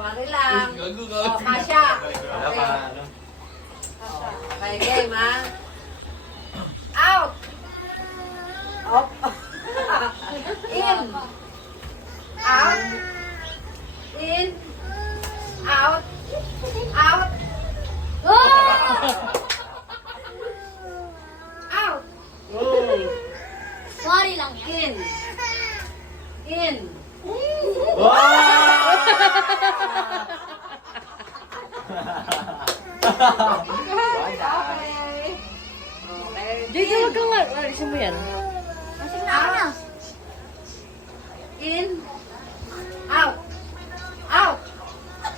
Pare lang. O, kasya. Okay. Okay, game ha. Out. Up. In. Out. In. Out. Out. Out. Sorry lang yan. In. Okay. Okay. Dito, wag kang alisin mo yan. Masing na ako na. In. Out. Out.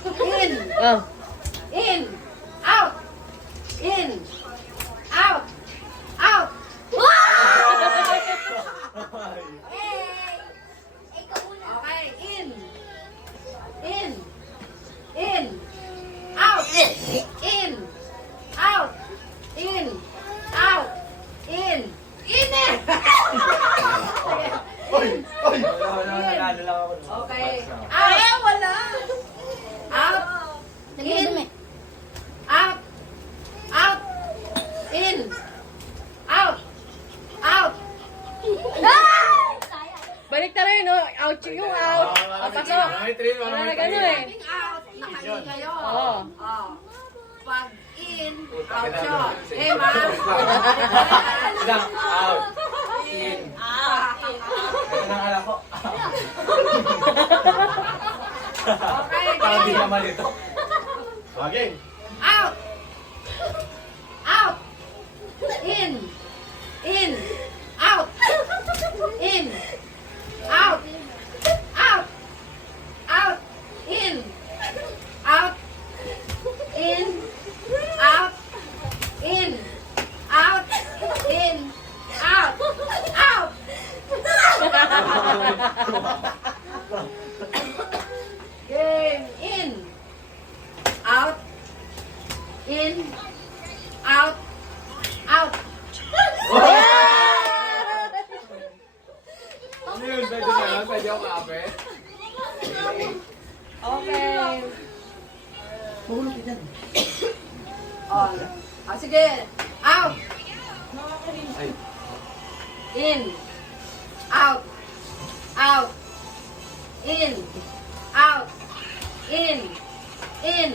In. Oh. In. Out. In. Out. Out. Hey! Ikaw muna. Okay. In. In. In. Out. In. Out. In. Out. In. In eh! Okay. Out. Wala. Out. Dumi-dumi. Out. Out. In. Out. Out. Balik na rin, no? Out yung out. Papasok. Wala na gano'n eh. Coming out. Nakain kayo. Oo. Oh. Pag in, out yun. Eh, ma. Out. In. Nangalala ko. Okay, Parang di game. naman ito. Okay. Out. Out. In. In. Out. In. Out. Out. Out. In. Out. In. Out. In. Out. In. Out. Out. Game. In. Out. In. Out. Out. Ano yun? Pwede na lang? Pwede ako kaape? Okay. Oh, sige. Out. Ay. In. Out. Out. In. Out. In. In.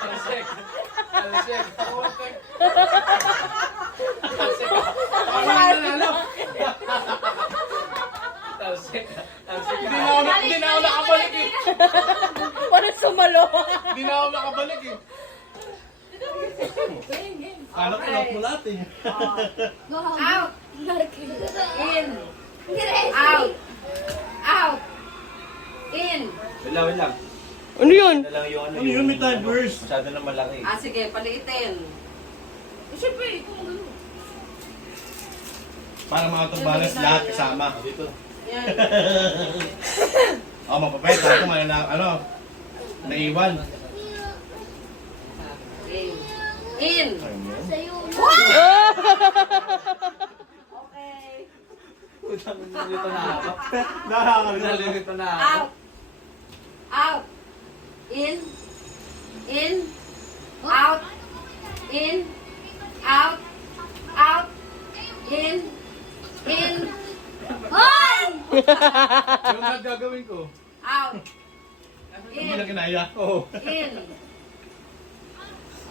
Talsik. Talsik. Talsik. Talsik. Hindi na ako nakabalik eh. Parang sumalo. Hindi na ako nakabalik eh. Kala ko lock mo lahat eh. Out. In. Out. Out. In. Wait lang, wait lang. Ano yun? Wala lang yung ano yung... may time burst? Masyado na malaki. Ah, sige, paliitin. Siyempre, ikaw mo Para makapag-balance lahat kasama. Dito. Yan. O, mapapayat. Ako ano, naiwan. Game. In. Sa'yo. Okay. Utang nalito na ako. Nakakalimutan. Nalito na ako. Out. Out. In. In. Out. In. Out. Out. In. In. Hoy! Yung nga gagawin ko. Out. Hindi lang In. kinaya. Oo. In.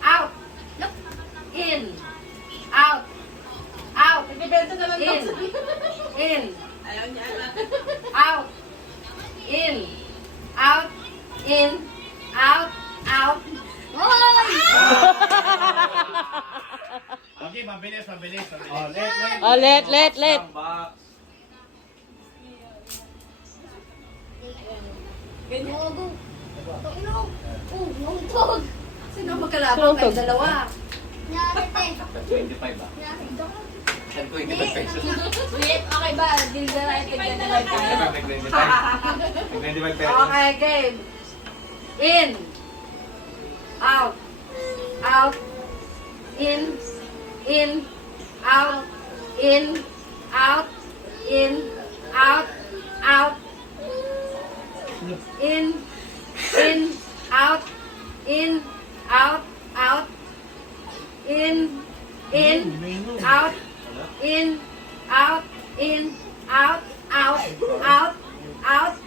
Out. In. Out. Out. In. In. Out. In. Out. In. Out. Out. Hoy! Okay, mabilis. Oh, Oh, let. Isang box. Gogo. Ino. Nungtog. Sino magkalaban kayo? Dalawa. Nyari te. 25 ba? Nyari. 25 pesos. Wait, okay ba? Deal na lang ito dyan na lang tayo. Nag-25 pesos. Okay, game. In. Out. Out. In. In. Out. In. Out. In. Out. Out. in, out, in, out, out, out, out,